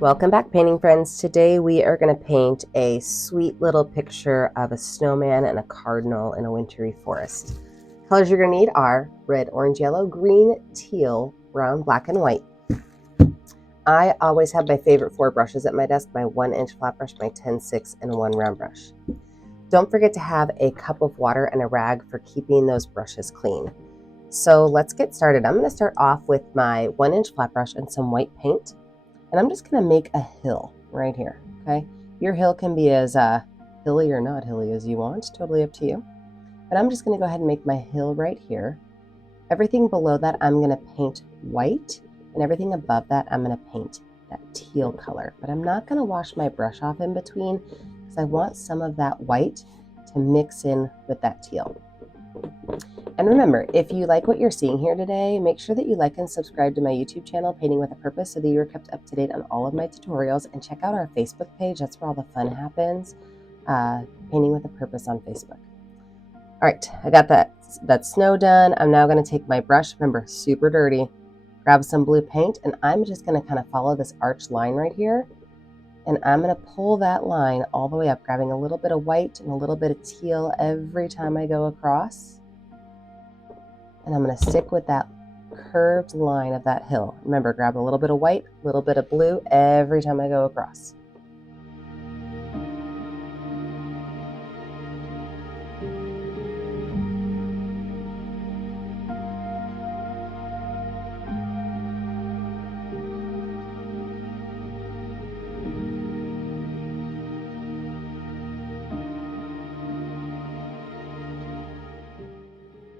Welcome back, painting friends. Today we are going to paint a sweet little picture of a snowman and a cardinal in a wintry forest. Colors you're going to need are red, orange, yellow, green, teal, brown, black, and white. I always have my favorite 4 brushes at my desk, my 1-inch flat brush, my 10-6, and 1 round brush. Don't forget to have a cup of water and a rag for keeping those brushes clean. So let's get started. I'm going to start off with my 1-inch flat brush and some white paint. And I'm just going to make a hill right here, okay? Your hill can be as hilly or not hilly as you want, totally up to you. But I'm just going to go ahead and make my hill right here. Everything below that I'm going to paint white, and everything above that I'm going to paint that teal color. But I'm not going to wash my brush off in between because I want some of that white to mix in with that teal. And remember, if you like what you're seeing here today, make sure that you like and subscribe to my YouTube channel, Painting with a Purpose, so that you're kept up to date on all of my tutorials. And check out our Facebook page. That's where all the fun happens. Painting with a Purpose on Facebook. All right, I got that snow done. I'm now going to take my brush, remember, super dirty, grab some blue paint, and I'm just going to kind of follow this arched line right here. And I'm going to pull that line all the way up, grabbing a little bit of white and a little bit of teal every time I go across. And I'm going to stick with that curved line of that hill. Remember, grab a little bit of white, a little bit of blue every time I go across.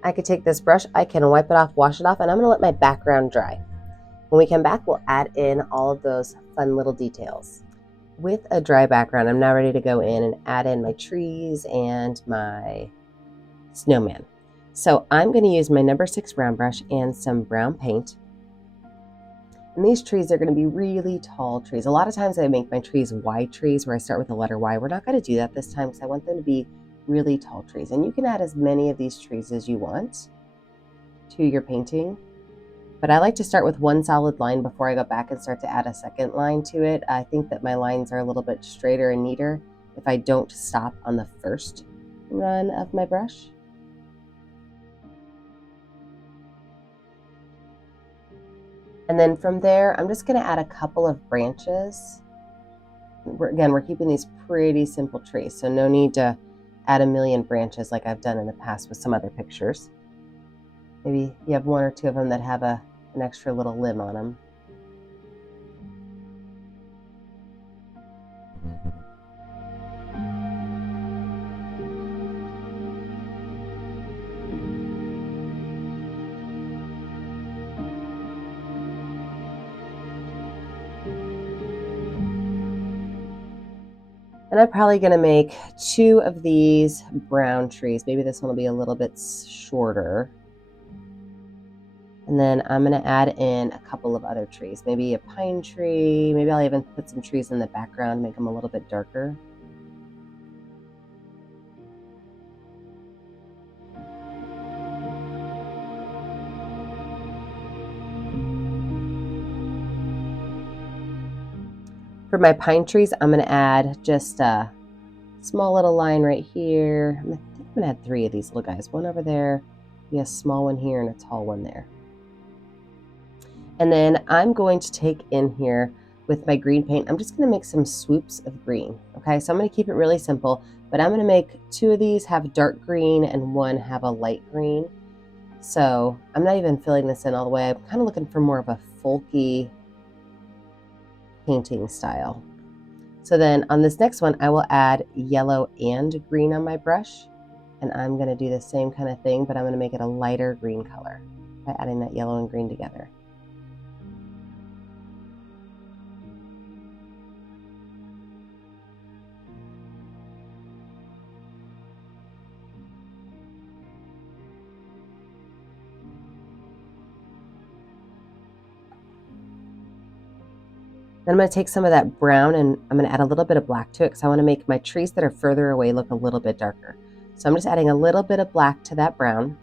I could take this brush, I can wipe it off, wash it off, and I'm going to let my background dry. When we come back, we'll add in all of those fun little details. With a dry background, I'm now ready to go in and add in my trees and my snowman. So I'm going to use my number 6 round brush and some brown paint. And these trees are going to be really tall trees. A lot of times I make my trees Y trees where I start with the letter Y. We're not going to do that this time because I want them to be really tall trees. And you can add as many of these trees as you want to your painting. But I like to start with one solid line before I go back and start to add a second line to it. I think that my lines are a little bit straighter and neater if I don't stop on the first run of my brush. And then from there, I'm just going to add a couple of branches. Again, we're keeping these pretty simple trees, so no need to add a million branches like I've done in the past with some other pictures. Maybe you have 1 or 2 of them that have an extra little limb on them. And I'm probably going to make 2 of these brown trees. Maybe this one will be a little bit shorter. And then I'm going to add in a couple of other trees. Maybe a pine tree. Maybe I'll even put some trees in the background, make them a little bit darker. For my pine trees, I'm going to add just a small little line right here. I think I'm going to add 3 of these little guys. One over there, a small one here, and a tall one there. And then I'm going to take in here with my green paint, I'm just going to make some swoops of green. Okay, so I'm going to keep it really simple, but I'm going to make 2 of these have dark green and 1 have a light green. So I'm not even filling this in all the way. I'm kind of looking for more of a folky painting style. So then on this next one, I will add yellow and green on my brush. And I'm going to do the same kind of thing, but I'm going to make it a lighter green color by adding that yellow and green together. Then I'm going to take some of that brown and I'm going to add a little bit of black to it because I want to make my trees that are further away look a little bit darker. So I'm just adding a little bit of black to that brown.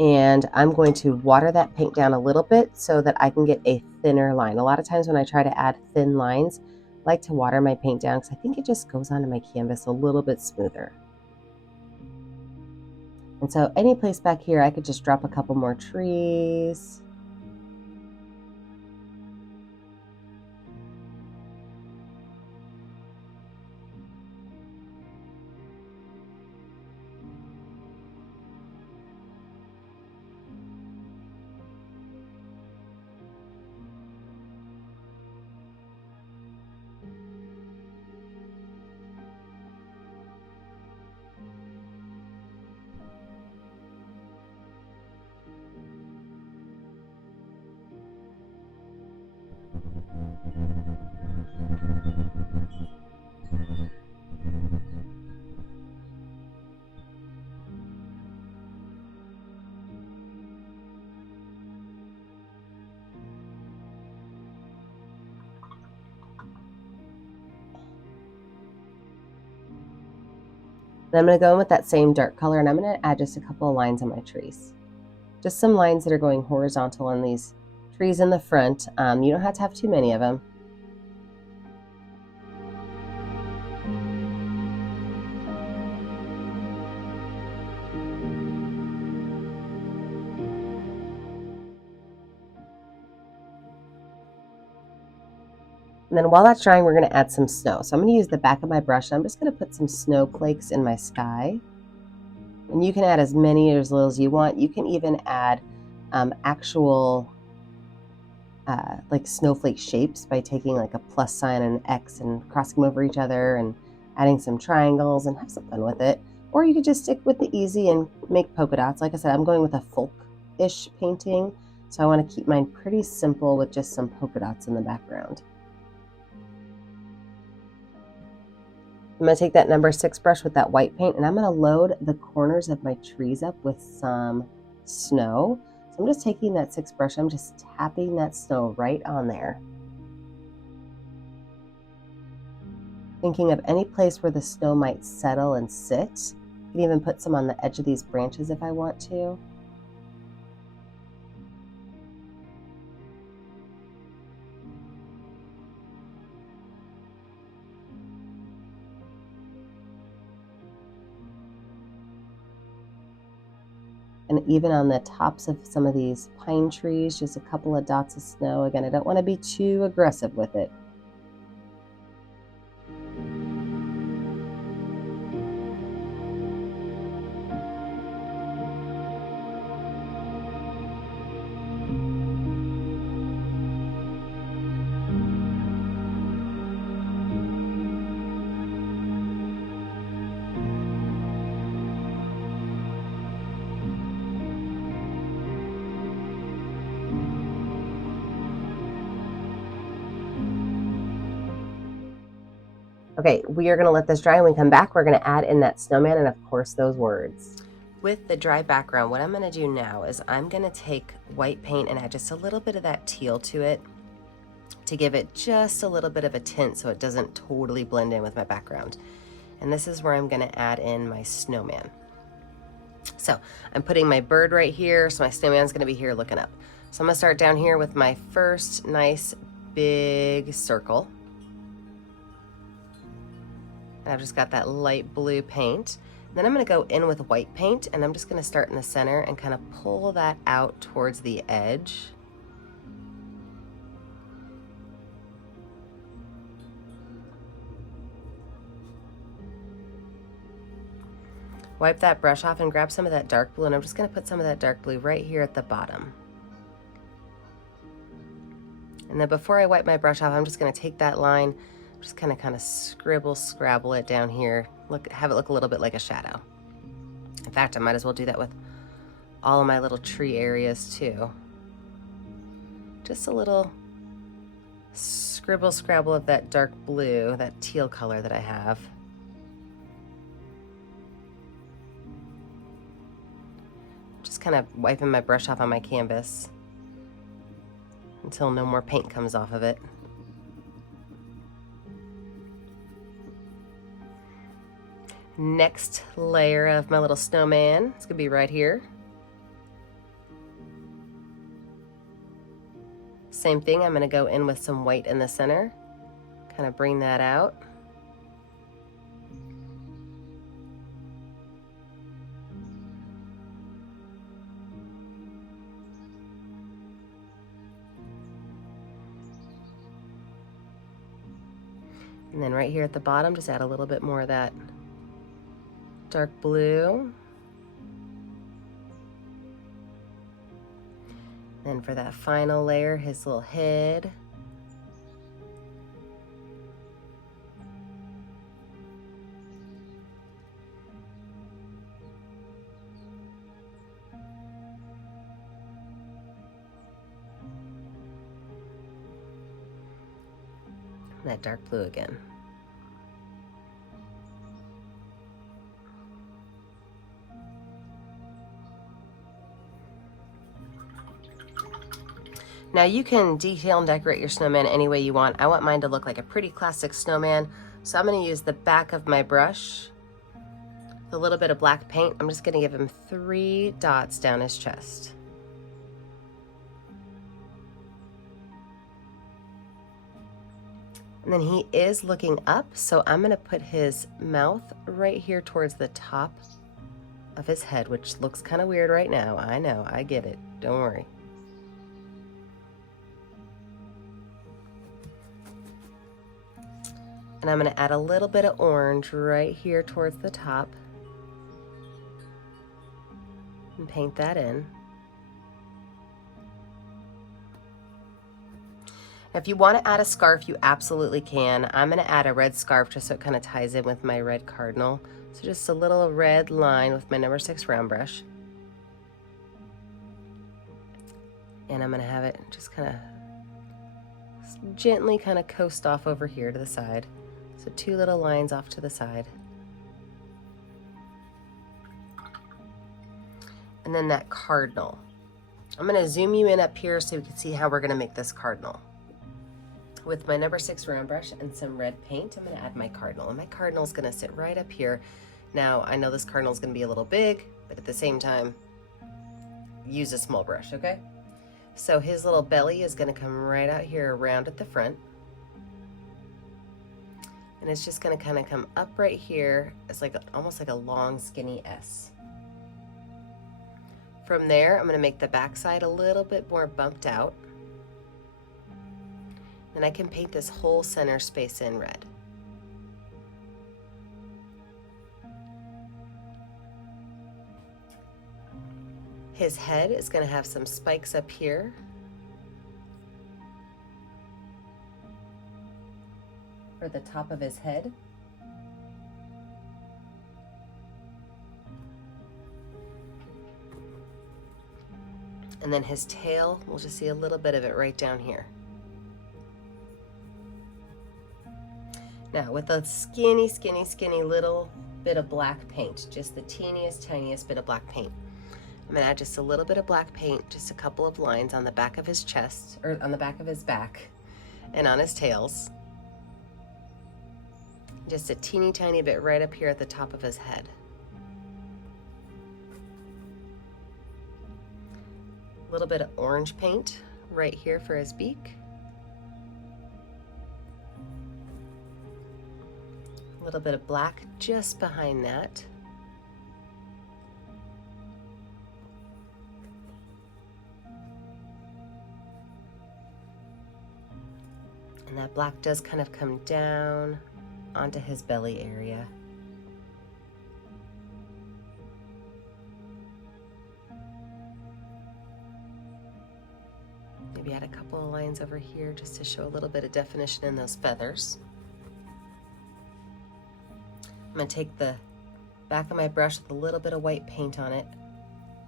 And I'm going to water that paint down a little bit so that I can get a thinner line. A lot of times when I try to add thin lines, I like to water my paint down because I think it just goes onto my canvas a little bit smoother. And so any place back here, I could just drop a couple more trees. Then I'm going to go in with that same dark color and I'm going to add just a couple of lines on my trees. Just some lines that are going horizontal on these trees in the front. You don't have to have too many of them. And then while that's drying, we're going to add some snow. So I'm going to use the back of my brush. And I'm just going to put some snowflakes in my sky. And you can add as many or as little as you want. You can even add actual like snowflake shapes by taking like a plus sign and an X and crossing them over each other and adding some triangles and have some fun with it. Or you could just stick with the easy and make polka dots. Like I said, I'm going with a folk-ish painting. So I want to keep mine pretty simple with just some polka dots in the background. I'm going to take that number 6 brush with that white paint and I'm going to load the corners of my trees up with some snow. So I'm just taking that 6 brush, I'm just tapping that snow right on there. Thinking of any place where the snow might settle and sit. You can even put some on the edge of these branches if I want to. And even on the tops of some of these pine trees, just a couple of dots of snow. Again, I don't want to be too aggressive with it. Okay, we are going to let this dry. When we come back, we're going to add in that snowman and, of course, those words. With the dry background, what I'm going to do now is I'm going to take white paint and add just a little bit of that teal to it to give it just a little bit of a tint so it doesn't totally blend in with my background. And this is where I'm going to add in my snowman. So I'm putting my bird right here, so my snowman's going to be here looking up. So I'm going to start down here with my first nice big circle. I've just got that light blue paint. Then I'm going to go in with white paint and I'm just going to start in the center and kind of pull that out towards the edge. Wipe that brush off and grab some of that dark blue, and I'm just going to put some of that dark blue right here at the bottom. And then before I wipe my brush off, I'm just going to take that line, just kind of scrabble it down here. Have it look a little bit like a shadow. In fact, I might as well do that with all of my little tree areas too. Just a little scrabble of that dark blue, that teal color that I have. Just kind of wiping my brush off on my canvas until no more paint comes off of it. Next layer of my little snowman, it's gonna be right here. Same thing, I'm going to go in with some white in the center, kind of bring that out. And then right here at the bottom, just add a little bit more of that dark blue. Then for that final layer, his little head. And that dark blue again. Now you can detail and decorate your snowman any way you want. I want mine to look like a pretty classic snowman. So I'm gonna use the back of my brush, a little bit of black paint. I'm just gonna give him 3 dots down his chest. And then he is looking up, so I'm gonna put his mouth right here towards the top of his head, which looks kind of weird right now. I know, I get it, don't worry. And I'm gonna add a little bit of orange right here towards the top and paint that in. If you want to add a scarf, you absolutely can. I'm going to add a red scarf just so it kind of ties in with my red cardinal. So just a little red line with my number 6 round brush. And I'm going to have it just kind of gently kind of coast off over here to the side. So 2 little lines off to the side. And then that cardinal. I'm going to zoom you in up here so you can see how we're going to make this cardinal. With my number 6 round brush and some red paint, I'm going to add my cardinal. And my cardinal is going to sit right up here. Now, I know this cardinal is going to be a little big, but at the same time, use a small brush, okay? So his little belly is going to come right out here around at the front. And it's just going to kind of come up right here. It's like almost like a long, skinny S. From there, I'm going to make the back side a little bit more bumped out. And I can paint this whole center space in red. His head is going to have some spikes up here. For the top of his head. And then his tail, we'll just see a little bit of it right down here. Now with a skinny, skinny, skinny little bit of black paint, just the teeniest, tiniest bit of black paint. I'm gonna add just a little bit of black paint, just a couple of lines on the back of his chest, or on the back of his back, and on his tails. Just a teeny tiny bit right up here at the top of his head. A little bit of orange paint right here for his beak. A little bit of black just behind that. And that black does kind of come down onto his belly area. Maybe add a couple of lines over here just to show a little bit of definition in those feathers. I'm going to take the back of my brush with a little bit of white paint on it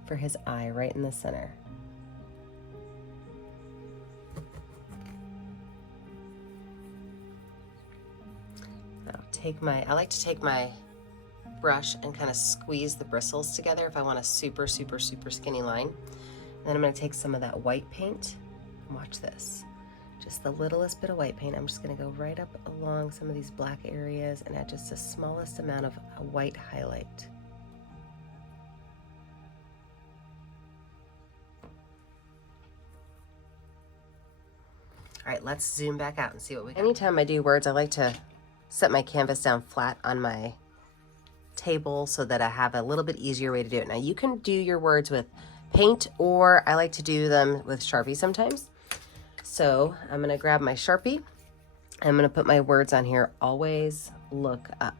for his eye right in the center. Now I like to take my brush and kind of squeeze the bristles together if I want a super, super, super skinny line. And then I'm going to take some of that white paint and watch this. Just the littlest bit of white paint. I'm just going to go right up along some of these black areas and add just the smallest amount of a white highlight. All right, let's zoom back out and see what we got. Anytime I do words, I like to set my canvas down flat on my table so that I have a little bit easier way to do it. Now you can do your words with paint, or I like to do them with Sharpie sometimes. So I'm gonna grab my Sharpie. I'm gonna put my words on here. Always look up.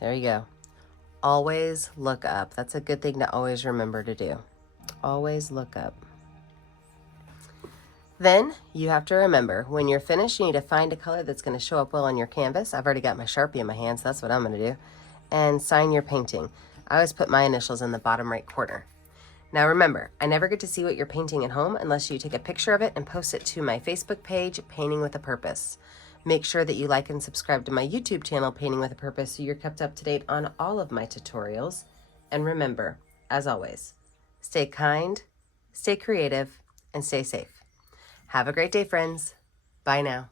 There you go. Always look up. That's a good thing to always remember to do. Always look up. Then you have to remember, when you're finished, you need to find a color that's going to show up well on your canvas. I've already got my Sharpie in my hand, so that's what I'm going to do. And sign your painting. I always put my initials in the bottom right corner. Now remember, I never get to see what you're painting at home unless you take a picture of it and post it to my Facebook page, Painting with a Purpose. Make sure that you like and subscribe to my YouTube channel, Painting with a Purpose, so you're kept up to date on all of my tutorials. And remember, as always, stay kind, stay creative, and stay safe. Have a great day, friends. Bye now.